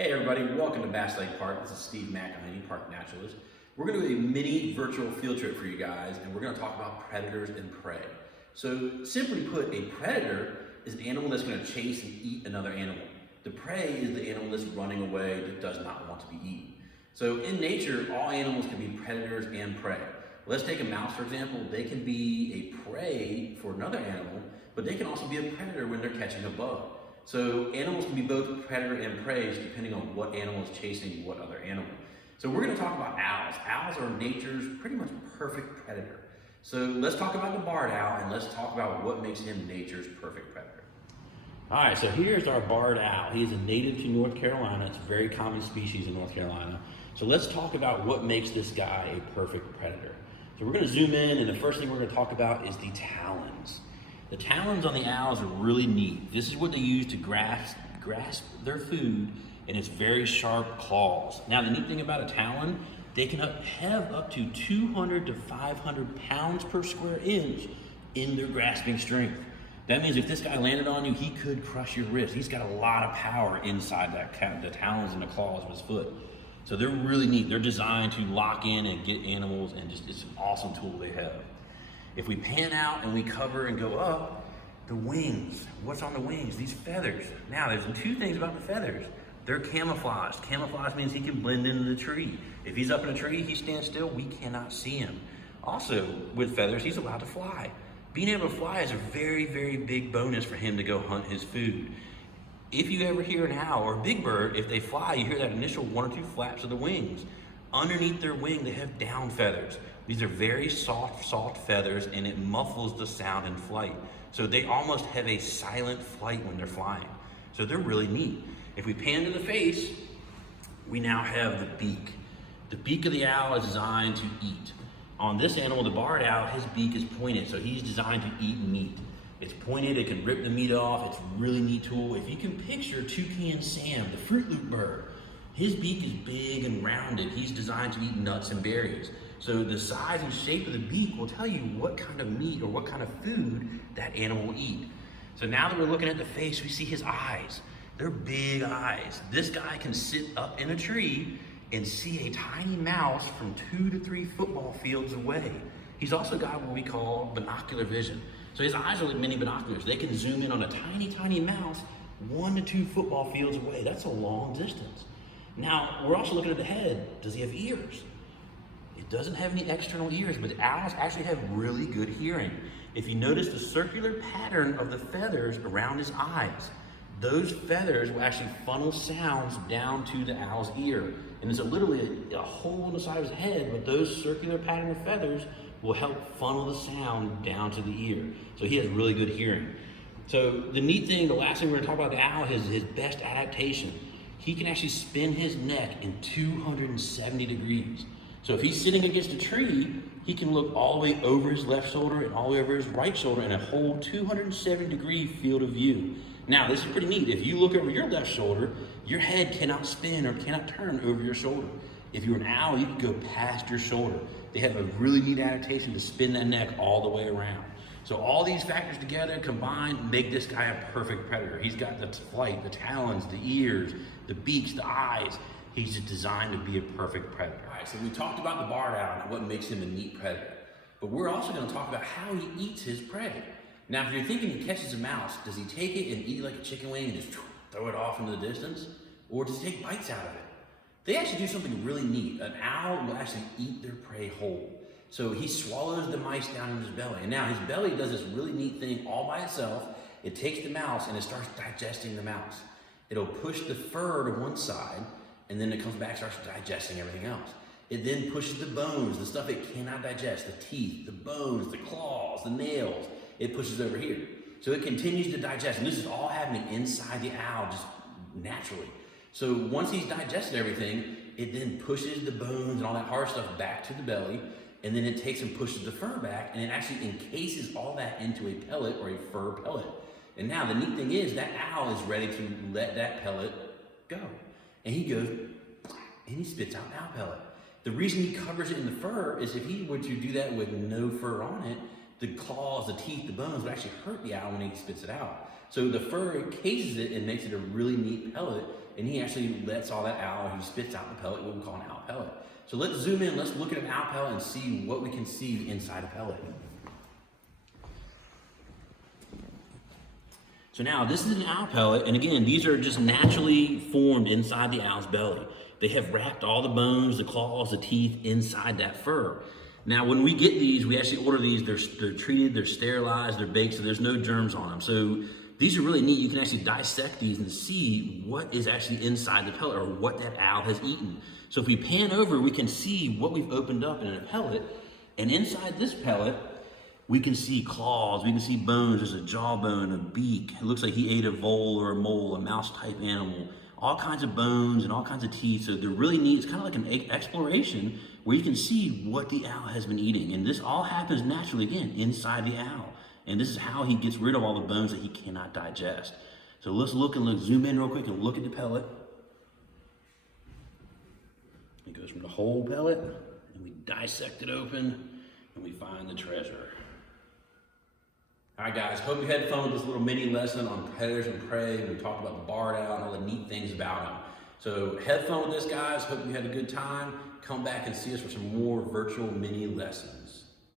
Hey everybody, welcome to Bass Lake Park. This is Steve McElhaney, Park Naturalist. We're going to do a mini virtual field trip for you guys, and we're going to talk about predators and prey. So simply put, a predator is an animal that's going to chase and eat another animal. The prey is the animal that's running away that does not want to be eaten. So in nature, all animals can be predators and prey. Let's take a mouse, for example. They can be a prey for another animal, but they can also be a predator when they're catching a bug. So animals can be both predator and prey depending on what animal is chasing what other animal. So we're going to talk about owls. Owls are nature's pretty much perfect predator. So let's talk about the barred owl and let's talk about what makes him nature's perfect predator. All right, so here's our barred owl. He is a native to North Carolina. It's a very common species in North Carolina. So let's talk about what makes this guy a perfect predator. So we're going to zoom in, and the first thing we're going to talk about is the talons. The talons on the owls are really neat. This is what they use to grasp their food, and it's very sharp claws. Now, the neat thing about a talon, they can have up to 200 to 500 pounds per square inch in their grasping strength. That means if this guy landed on you, he could crush your wrist. He's got a lot of power inside the talons and the claws of his foot. So they're really neat. They're designed to lock in and get animals, and it's an awesome tool they have. If we pan out and we cover and go up, the wings, what's on the wings? These feathers. Now, there's two things about the feathers. They're camouflaged. Camouflage means he can blend into the tree. If he's up in a tree, he stands still, we cannot see him. Also, with feathers, he's allowed to fly. Being able to fly is a very, very big bonus for him to go hunt his food. If you ever hear an owl or a big bird, if they fly, you hear that initial 1 or 2 flaps of the wings. Underneath their wing, they have down feathers. These are very soft feathers, and it muffles the sound in flight. So they almost have a silent flight when they're flying. So they're really neat. If we pan to the face, we now have the beak. The beak of the owl is designed to eat. On this animal, the barred owl, his beak is pointed, so he's designed to eat meat. It's pointed, it can rip the meat off, it's a really neat tool. If you can picture Toucan Sam, the Fruit Loop bird, his beak is big and rounded. He's designed to eat nuts and berries. So the size and shape of the beak will tell you what kind of meat or what kind of food that animal will eat. So now that we're looking at the face, we see his eyes. They're big eyes. This guy can sit up in a tree and see a tiny mouse from 2 to 3 football fields away. He's also got what we call binocular vision. So his eyes are like mini binoculars. They can zoom in on a tiny, tiny mouse 1 to 2 football fields away. That's a long distance. Now, we're also looking at the head. Does he have ears? It doesn't have any external ears, but owls actually have really good hearing. If you notice the circular pattern of the feathers around his eyes, those feathers will actually funnel sounds down to the owl's ear. And it's literally a hole in the side of his head, but those circular pattern of feathers will help funnel the sound down to the ear. So he has really good hearing. So the neat thing, the last thing we're gonna talk about the owl is his best adaptation. He can actually spin his neck in 270 degrees. So if he's sitting against a tree, he can look all the way over his left shoulder and all the way over his right shoulder in a whole 270-degree field of view. Now, this is pretty neat. If you look over your left shoulder, your head cannot spin or cannot turn over your shoulder. If you're an owl, you can go past your shoulder. They have a really neat adaptation to spin that neck all the way around. So all these factors together combined make this guy a perfect predator. He's got the flight, the talons, the ears, the beaks, the eyes. He's just designed to be a perfect predator. All right, so we talked about the barred owl and what makes him a neat predator. But we're also going to talk about how he eats his prey. Now, if you're thinking he catches a mouse, does he take it and eat it like a chicken wing and just throw it off into the distance? Or does he take bites out of it? They actually do something really neat. An owl will actually eat their prey whole. So he swallows the mice down in his belly. And now his belly does this really neat thing all by itself. It takes the mouse and it starts digesting the mouse. It'll push the fur to one side, and then it comes back and starts digesting everything else. It then pushes the bones, the stuff it cannot digest, the teeth, the bones, the claws, the nails, it pushes over here. So it continues to digest, and this is all happening inside the owl just naturally. So once he's digested everything, it then pushes the bones and all that hard stuff back to the belly, and then it takes and pushes the fur back, and it actually encases all that into a pellet or a fur pellet. And now the neat thing is that owl is ready to let that pellet go. And he goes, and he spits out an owl pellet. The reason he covers it in the fur is if he were to do that with no fur on it, the claws, the teeth, the bones would actually hurt the owl when he spits it out. So the fur encases it and makes it a really neat pellet and he actually lets all that out, he spits out the pellet, what we call an owl pellet. So let's zoom in, let's look at an owl pellet and see what we can see inside a pellet. So now this is an owl pellet, and again, these are just naturally formed inside the owl's belly. They have wrapped all the bones, the claws, the teeth inside that fur. Now, when we get these, we actually order these, they're treated, they're sterilized, they're baked, so there's no germs on them. So these are really neat. You can actually dissect these and see what is actually inside the pellet or what that owl has eaten. So if we pan over, we can see what we've opened up in a pellet, and inside this pellet, we can see claws, we can see bones, there's a jawbone, a beak. It looks like he ate a vole or a mole, a mouse-type animal. All kinds of bones and all kinds of teeth, so they're really neat. It's kind of like an exploration where you can see what the owl has been eating. And this all happens naturally, again, inside the owl. And this is how he gets rid of all the bones that he cannot digest. So let's zoom in real quick and look at the pellet. It goes from the whole pellet, and we dissect it open, and we find the treasure. All right, guys, hope you had fun with this little mini lesson on predators and prey. We talked about the barred owl and all the neat things about them. So have fun with this, guys. Hope you had a good time. Come back and see us for some more virtual mini lessons.